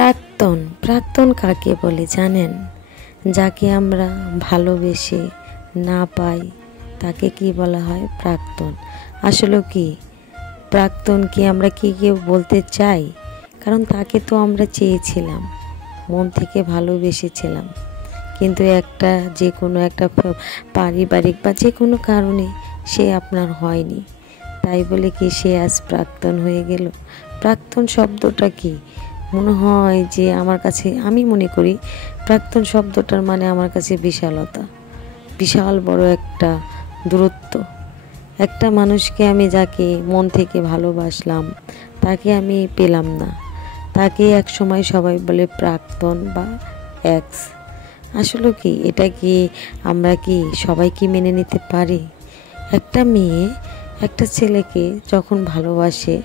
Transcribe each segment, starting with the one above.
প্রাক্তন প্রাক্তন কাকে বলে জানেন? যাকে আমরা ভালোবেসে না পাই তাকে কি বলা হয়? প্রাক্তন। আসলে কি প্রাক্তন কি আমরা কি কেউ বলতে চাই? কারণ তাকে তো আমরা চেয়েছিলাম, মন থেকে ভালোবেসেছিলাম, কিন্তু যে কোনো একটা পারিবারিক বা যে কোনো কারণে সে আপনার হয়নি, তাই বলে কি সে আজ প্রাক্তন হয়ে গেল? প্রাক্তন শব্দটা কি? মনে হয় যে আমার কাছে, আমি মনে করি প্রাক্তন শব্দটার মানে আমার কাছে বিশালতা, বিশাল বড় একটা দূরত্ব। একটা মানুষকে আমি যাকে মন থেকে ভালোবাসলাম তাকে আমি পেলাম না, তাকে এক সময় সবাই বলে প্রাক্তন বা এক্স। আসলে কি এটা কি আমরা কি সবাই কি মেনে নিতে পারি? একটা মেয়ে একটা ছেলেকে যখন ভালোবাসে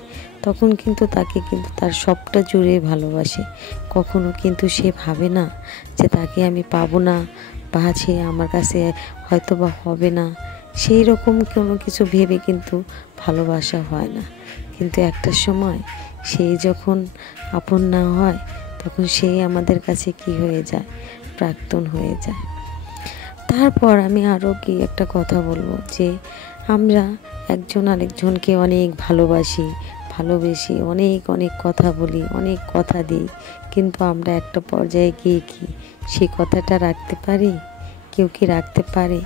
তখন কিন্তু তাকে কিন্তু তার সবটা জুড়ে ভালোবাসে। কখনো কিন্তু সে ভাবে না যে তাকে আমি পাবো না বা সে আমার কাছে হয়তো বা হবে না, সেই রকম কোনো কিছু ভেবে কিন্তু ভালোবাসা হয় না। কিন্তু একটা সময় সেই যখন আপন না হয় তখন সেই আমাদের কাছে কি হয়ে যায়? প্রাক্তন হয়ে যায়। তারপর আমি আরও কি একটা কথা বলবো, যে আমরা একজন আরেকজনকে অনেক ভালোবেসে অনেক অনেক কথা বলি, অনেক কথা দিই, কিন্তু আমরা একটা পর্যায়ে গিয়ে কি সেই কথাটা রাখতে পারি? কেউ কি রাখতে পারে?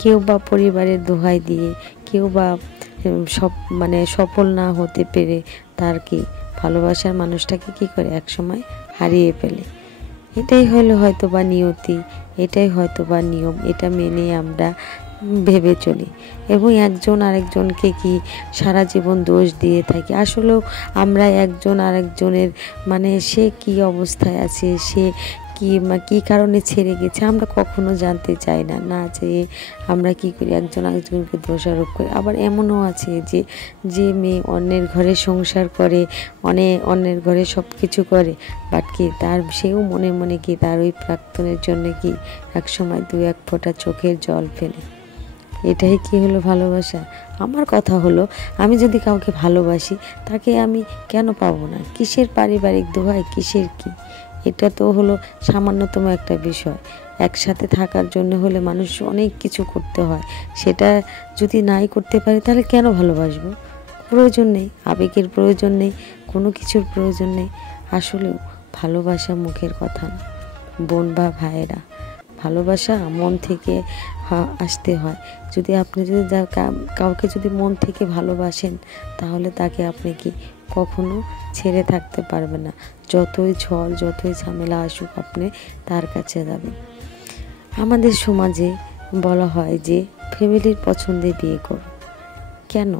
কেউ বা পরিবারের দোহাই দিয়ে, কেউ বা সফল না হতে পেরে তার কি ভালোবাসার মানুষটাকে কি করে একসময় হারিয়ে ফেলে। এটাই হলো হয়তো বা নিয়তি, এটাই হয়তো বা নিয়ম, এটা মেনে আমরা ভেবে চলি এবং একজন আরেকজনকে কি সারা জীবন দোষ দিয়ে থাকি। আসলেও আমরা একজন আরেকজনের সে কি অবস্থায় আছে, সে কি কারণে ছেড়ে গেছে আমরা কখনো জানতে চাই না। না চেয়ে আমরা কি করি, একজন আরেকজনকে দোষারোপ করি। আবার এমনও আছে যে মেয়ে অন্যের ঘরে সংসার করে, অন্যের ঘরে সব কিছু করে, বাট কি সেও মনে মনে কি তার ওই প্রাক্তনের জন্য কি একসময় দু এক ফোঁটা চোখের জল ফেলে। এটাই কি হলো ভালোবাসা? আমার কথা হলো, আমি যদি কাউকে ভালোবাসি তাকে আমি কেন পাবো না? কিসের পারিবারিক দোহাই, কিসের কি? এটা তো হলো সামান্যতম একটা বিষয়। একসাথে থাকার জন্য হলে মানুষ অনেক কিছু করতে হয়, সেটা যদি নাই করতে পারে তাহলে কেন ভালোবাসবো? প্রয়োজন নেই, আবেগের প্রয়োজন নেই, কোনো কিছুর প্রয়োজন নেই। আসলেও ভালোবাসা মুখের কথা না বোন বা ভাইয়েরা, ভালোবাসা মন থেকে আসতে হয়। আপনি যদি কাউকে যদি মন থেকে ভালোবাসেন তাহলে তাকে আপনি কি কখনো ছেড়ে থাকতে পারবেন না। যতই ঝড় যতই ঝামেলা আসুক আপনি তার কাছে যাবেন। আমাদের সমাজে বলা হয় যে ফ্যামিলির পছন্দে বিয়ে করো। কেন?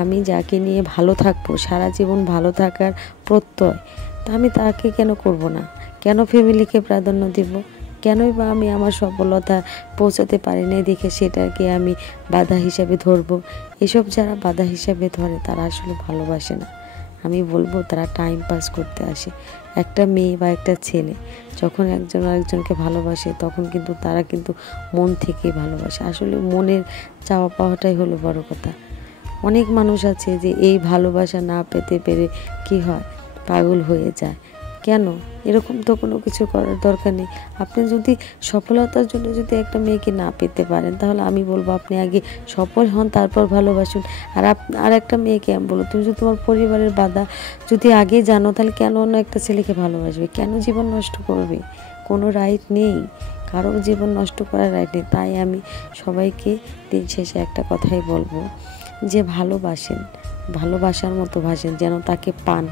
আমি যাকে নিয়ে ভালো থাকবো, সারা জীবন ভালো থাকার প্রত্যয়, তা আমি তাকে কেন করব না? কেন ফ্যামিলিকে প্রাধান্য দেব? কেনই বা আমি আমার সফলতা পৌঁছাতে পারি না দেখে সেটাকে আমি বাধা হিসাবে ধরবো? এসব যারা বাধা হিসাবে ধরে তারা আসলে ভালোবাসে না। আমি বলবো তারা টাইম পাস করতে আসে। একটা মেয়ে বা একটা ছেলে যখন একজন আরেকজনকে ভালোবাসে তখন কিন্তু তারা কিন্তু মন থেকে ভালোবাসে। আসলে মনের চাওয়া পাওয়াটাই হলো বড় কথা। অনেক মানুষ আছে যে এই ভালোবাসা না পেতে পেরে কি হয়, পাগল হয়ে যায়। কেন? এরকম তো কোনো কিছু করার দরকার নেই। আপনি যদি সফলতার জন্য যদি একটা মেয়েকে না পেতে পারেন তাহলে আমি বলবো আপনি আগে সফল হন, তারপর ভালোবাসুন। আর একটা মেয়েকে আমি বলবো, তুমি যদি তোমার পরিবারের বাধা যদি আগে জানো তাহলে কেন অন্য একটা ছেলেকে ভালোবাসবে? কেন জীবন নষ্ট করবে? কোনো রাইট নেই, কারোর জীবন নষ্ট করার রাইট নেই। তাই আমি সবাইকে দিন শেষে একটা কথাই বলবো, যে ভালোবাসার মতো ভাসেন, যেন তাকে পান।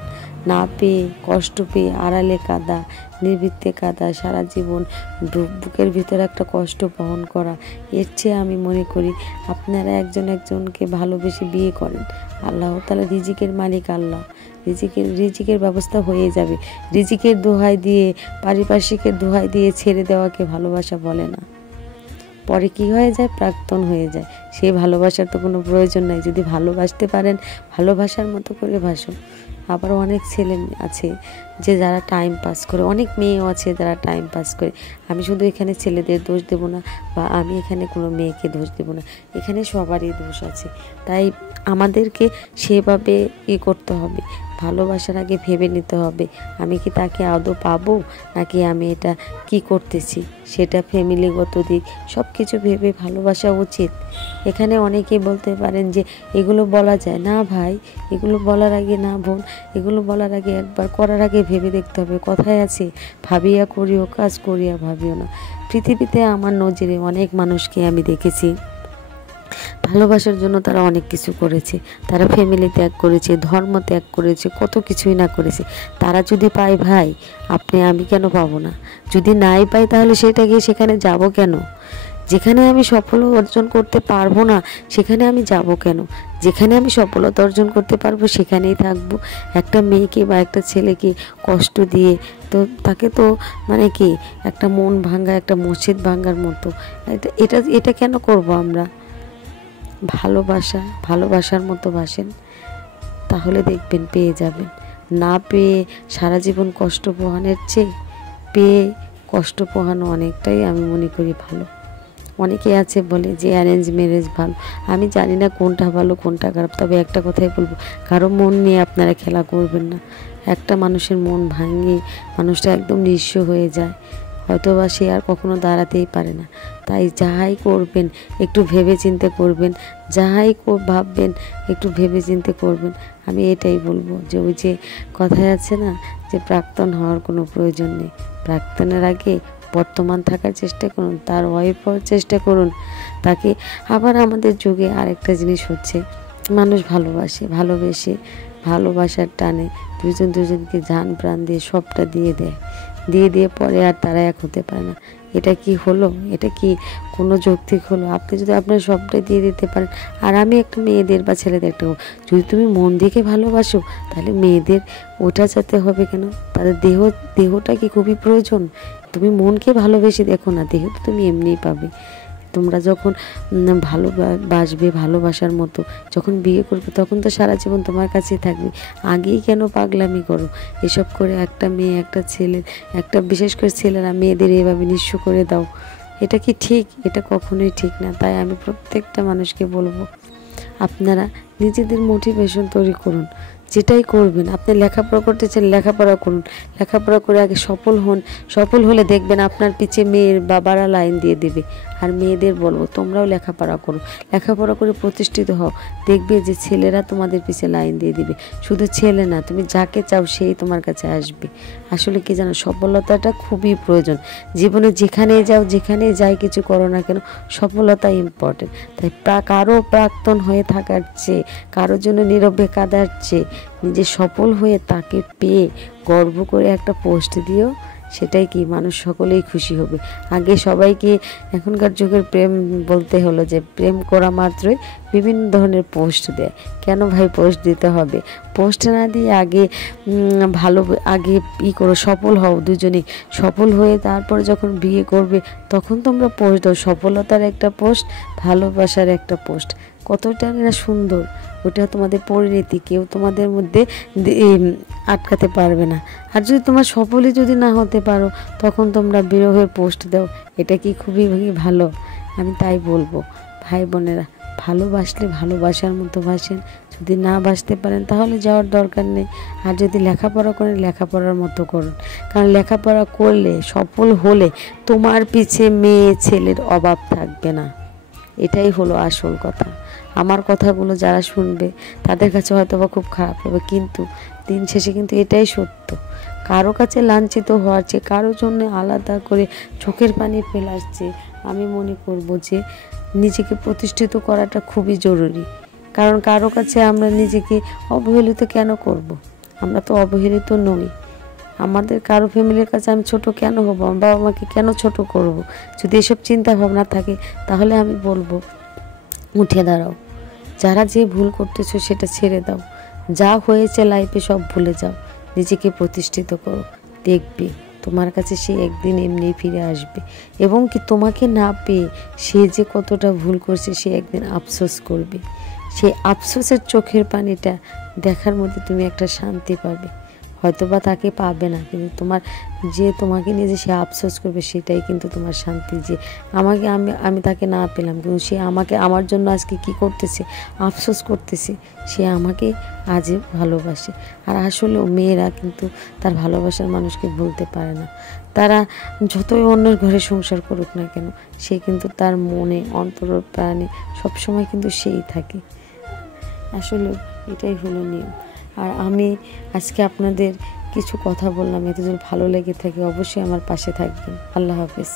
না পেয়ে, কষ্ট পেয়ে, আড়ালে কাঁদা, নির্বৃত্তে কাঁদা, সারা জীবন বুকের ভিতরে একটা কষ্ট বহন করা, এর চেয়ে আমি মনে করি আপনারা একজনকে ভালোবেসে বিয়ে করেন। আল্লাহ তাআলা রিজিকের মালিক, আল্লাহ রিজিকের ব্যবস্থা হয়ে যাবে। রিজিকের দোহাই দিয়ে, পারিপার্শ্বিকের দোহাই দিয়ে ছেড়ে দেওয়াকে ভালোবাসা বলে না। পরে কি হয়ে যায়? প্রাক্তন হয়ে যায়। সেই ভালোবাসার তো কোনো প্রয়োজন নাই। যদি ভালোবাসতে পারেন ভালোবাসার মতো করে ভাসুন। আবার অনেক ছেলে আছে যে যারা টাইম পাস করে, অনেক মেয়েও আছে যারা টাইম পাস করে। আমি শুধু এখানে ছেলেদের দোষ দেব না বা আমি এখানে কোনো মেয়েকে দোষ দেব না, এখানে সবারই দোষ আছে। তাই আমাদেরকে সেভাবে করতে হবে ভালোবাসার আগে ভেবে নিতে হবে আমি কি তাকে আদৌ পাবো, নাকি আমি এটা কি করতেছি, সেটা ফ্যামিলিগত দিক সব কিছু ভেবে ভালোবাসা উচিত। এখানে অনেকেই বলতে পারেন যে এগুলো বলা যায় না। ভাই, এগুলো বলার আগে না বোন, এগুলো বলার আগে একবার করার আগে ভেবে দেখতে হবে। কথায় আছে, ভাবিয়া করিও কাজ, করিয়া ভাবিও না। পৃথিবীতে আমার নজরে অনেক মানুষকে আমি দেখেছি ভালোবাসার জন্য তারা অনেক কিছু করেছে, তারা ফ্যামিলি ত্যাগ করেছে, ধর্ম ত্যাগ করেছে, কত কিছুই না করেছে। তারা যদি পায় ভাই, আমি কেন পাবো না? যদি নাই পাই তাহলে সেটাকে সেখানে যাব কেন? যেখানে আমি সফলতা অর্জন করতে পারবো না সেখানে আমি যাব কেন? যেখানে আমি সফলতা অর্জন করতে পারবো সেখানেই থাকবো। একটা মেয়েকে বা একটা ছেলেকে কষ্ট দিয়ে তো তাকে তো মানে কি একটা মন ভাঙ্গা, একটা মসজিদ ভাঙ্গার মতো এটা এটা এটা কেন করব আমরা? ভালোবাসার মতো বাসেন, তাহলে দেখবেন পেয়ে যাবেন। না পেয়ে সারা জীবন কষ্ট পোহানোর চেয়ে পেয়ে কষ্ট পোহানো অনেকটাই আমি মনে করি ভালো। অনেকে আছে বলে যে অ্যারেঞ্জ ম্যারেজ ভালো। আমি জানি না কোনটা ভালো কোনটা খারাপ, তবে একটা কথাই বলবো, কারো মন নিয়ে আপনারা খেলা করবেন না। একটা মানুষের মন ভাঙিয়ে মানুষটা একদম নিঃস্ব হয়ে যায়, হয়তোবা সে আর কখনো দাঁড়াতেই পারে না। তাই যাহাই করবেন একটু ভেবে চিন্তে করবেন, যাহাই ভাববেন একটু ভেবে চিন্তে করবেন। আমি এটাই বলবো যে ওই যে কথায় আছে না যে প্রাক্তন হওয়ার কোনো প্রয়োজন নেই। প্রাক্তনের আগে বর্তমান থাকার চেষ্টা করুন, তার ওয়াইফ হওয়ার চেষ্টা করুন তাকে। আবার আমাদের যুগে আরেকটা জিনিস হচ্ছে, মানুষ ভালোবেসে ভালোবাসার টানে দুজনকে জান প্রাণ দিয়ে সবটা দিয়ে পরে আর তারা এক হতে পারে না। এটা কি হলো? এটা কি কোনো যৌক্তিক হলো? আপনি যদি আপনার সবটাই দিয়ে দিতে পারেন, আর আমি একটা মেয়েদের বা ছেলেদের একটা, যদি তুমি মন থেকে ভালোবাসো তাহলে মেয়েদের ওটা যেতে হবে কেন? তাদের দেহটা কি খুবই প্রয়োজন? তুমি মনকে ভালোবেসে দেখো না, দেহ তো তুমি এমনিই পাবে। তোমরা যখন ভালোবাসবে ভালোবাসার মতো, যখন বিয়ে করবে তখন তো সারা জীবন তোমার কাছেই থাকবে। আগেই কেন পাগলামি করো এসব করে? একটা মেয়ে একটা ছেলের বিশেষ করে ছেলেরা মেয়েদের এভাবে নিঃস্ব করে দাও, এটা কি ঠিক? এটা কখনোই ঠিক না। তাই আমি প্রত্যেকটা মানুষকে বলবো, আপনারা নিজেদের মোটিভেশন তৈরি করুন। যেটাই করবেন, আপনি লেখাপড়া করতে চান লেখাপড়া করুন, লেখাপড়া করে আগে সফল হন। সফল হলে দেখবেন আপনার পিছে মেয়ের বাবারা লাইন দিয়ে দেবে। আর মেয়েদের বলবো, তোমরাও লেখাপড়া করো, লেখাপড়া করে প্রতিষ্ঠিত হও, দেখবে যে ছেলেরা তোমাদের পিছে লাইন দিয়ে দিবে। শুধু ছেলে না, তুমি যাকে চাও সেই তোমার কাছে আসবে। আসলে কি জানো, সফলতাটা খুবই প্রয়োজন জীবনে। যেখানেই যাও যেখানেই যাই কিছু করো না কেন, সফলতা ইম্পর্টেন্ট। তাই কারো প্রাক্তন হয়ে থাকার চেয়ে, কারোর জন্য নীরবে কাঁদার চেয়ে নিজে সফল হয়ে তাকে পেয়ে গর্ব করে একটা পোস্ট দিও, সেটাই কি মানুষ সকলেই খুশি হবে। আগে সবাইকে এখনকার যুগের প্রেম বলতে হলো যে প্রেম করা মাত্রই বিভিন্ন ধরনের পোস্ট দেয়। কেন ভাই পোস্ট দিতে হবে? পোস্ট না দিয়ে আগে করো, সফল হও, দুজনে সফল হয়ে তারপর যখন বিয়ে করবে তখন তোমরা পোস্ট দাও। সফলতার একটা পোস্ট, ভালোবাসার একটা পোস্ট, কতটা না সুন্দর। ওটা তোমাদের পরিণতি, কেউ তোমাদের মধ্যে আটকাতে পারবে না। আর যদি তোমার সফলই যদি না হতে পারো তখন তোমরা বিরহের পোস্ট দাও, এটা কি খুবই ভালো? আমি তাই বলবো ভাই বোনেরা, ভালোবাসলে ভালোবাসার মতো বাসেন। যদি না বাসতে পারেন তাহলে যাওয়ার দরকার নেই। আর যদি লেখাপড়া করেন লেখাপড়ার মতো করুন, কারণ লেখাপড়া করলে সফল হলে তোমার পিছে মেয়ে ছেলের অভাব থাকবে না। এটাই হলো আসল কথা। আমার কথাগুলো যারা শুনবে তাদের কাছে হয়তো বা খুব খারাপ হবে, কিন্তু দিন শেষে কিন্তু এটাই সত্য। কারো কাছে লাঞ্ছিত হওয়ার চেয়ে, কারো জন্য আলাদা করে চোখের পানি ফেলার চেয়ে আমি মনে করব যে নিজেকে প্রতিষ্ঠিত করাটা খুবই জরুরি। কারণ কারো কাছে আমরা নিজেকে অবহেলিত কেন করব? আমরা তো অবহেলিত নই। আমাদের কারো ফ্যামিলির কাছে আমি ছোট কেন হব? আমার বাবা মাকে কেন ছোট করব? যদি এসব চিন্তা ভাবনা থাকে তাহলে আমি বলবো উঠে দাঁড়াও। যারা যে ভুল করতেছো সেটা ছেড়ে দাও, যা হয়েছে লাইফে সব ভুলে যাও, নিজেকে প্রতিষ্ঠিত করো। দেখবে তোমার কাছে সে একদিন এমনি ফিরে আসবে, এবং কি তোমাকে না পেয়ে সে যে কতটা ভুল করছে সে একদিন আফসোস করবে। সেই আফসোসের চোখের পানিটা দেখার মধ্যে তুমি একটা শান্তি পাবে। হয়তোবা তাকে পাবে না, কিন্তু তোমাকে নিয়ে যে সে আফসোস করবে সেটাই কিন্তু তোমার শান্তি। যে আমি তাকে না পেলাম, কিন্তু সে আমাকে আমার জন্য আজকে কি করতেছে, আফসোস করতেছে, সে আমাকে আজই ভালোবাসে। আর আসলেও মেয়েরা কিন্তু তার ভালোবাসার মানুষকে ভুলতে পারে না। তারা যতই অন্যের ঘরে সংসার করুক না কেন, সে কিন্তু তার মনে, অন্তর, প্রাণে সবসময় কিন্তু সেই থাকে। আসলে এটাই হলো নিয়ম। আর আমি আজকে আপনাদের কিছু কথা বললাম, এতে যদি ভালো লেগে থাকে অবশ্যই আমার পাশে থাকবেন। আল্লাহ হাফেজ।